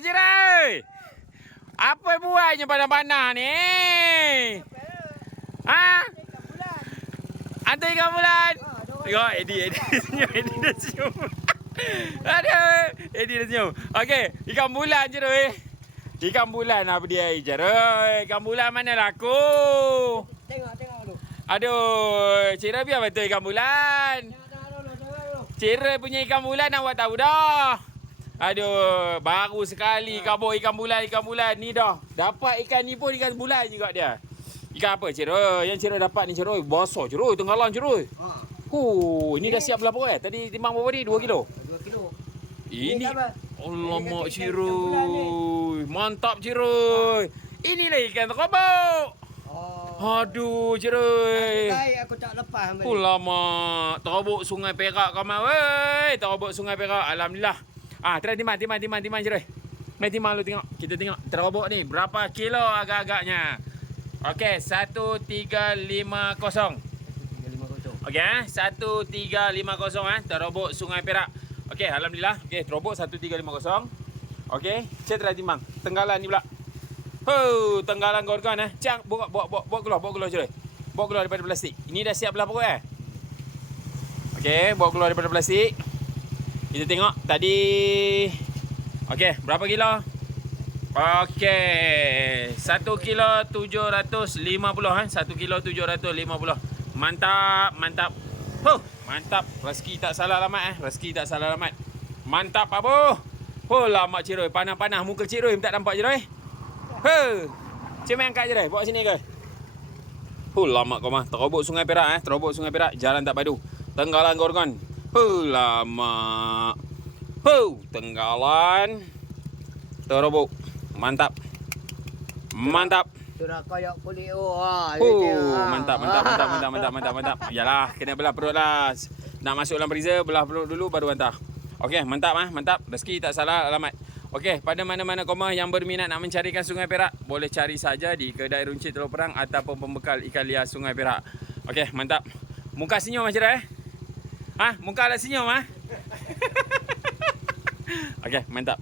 Jirai! Apa buatnya panah-panah ni? Ha? Hantar ikan bulan? Tengok, Eddie senyum, Eddie dah senyum. Aduh, Eddie dah senyum. Okey, ikan bulan je tu. Ikan bulan apa dia je. Ikan bulan mana laku? Tengok dulu. Aduh, Cik biar betul ikan bulan. Cik punya ikan bulan awak tahu dah. Aduh, baru sekali kabur ikan bulan ni dah. Dapat ikan ni pun ikan bulan juga dia. Ikan apa Cik Roy? Yang Cik Roy dapat ni Cik Roy, besar Cik Roy, tenggalan Cik Roy. Ini dah siap berapa Tadi timbang berapa ni? 2 kilo? 2 kilo. Ini alamak Cik Roy. Mantap Cik Roy. Inilah ikan terobok. Aduh Cik Roy. Aku tak lepas ambil. Lama terobok Sungai Perak kau mau weh. Terobok Sungai Perak. Alhamdulillah. Try timbang Cik Roy. Mari timbang lu tengok. Kita tengok terobok ni berapa kilo agak-agaknya. Okey, 1350. Okey, 1350 terobok Sungai Perak. Okey, alhamdulillah. Okey, terobok 1350. Okey, saya try timbang. Tenggalan ni pula. Tenggalan kawan-kawan Cang, bawa keluar Cik Roy. Bawa keluar daripada plastik. Ini dah siap belah perut Okey, bawa keluar daripada plastik. Kita tengok tadi. Okey, berapa kilo? Okey, 1 kilo 750 1 kilo 750. Mantap. Mantap. Rezeki tak salah alamat Rezeki tak salah alamat. Mantap abu. Lama Cik Roy, panah-panah muka Cik Roy tak nampak Cik Roy. Cik main angkat Cik Roy, bawa sini ke. Lama kau mah. Terobok Sungai Perak terobok Sungai Perak, jalan tak padu. Tenggalan kawan-kawan. Lama. Tenggalan. Terobok. Mantap. Sudah kayak kulit Mantap. Yalah, kena belah perut lah. Nak masuk dalam freezer, belah perut dulu baru hantar. Okey, mantap. Rezeki tak salah alamat. Okey, pada mana-mana koma yang berminat nak mencarikan Sungai Perak, boleh cari saja di kedai runcit Telur Perang ataupun pembekal ikan liar Sungai Perak. Okey, mantap. Muka senyum macam mana Muka lah senyum Okey, mantap.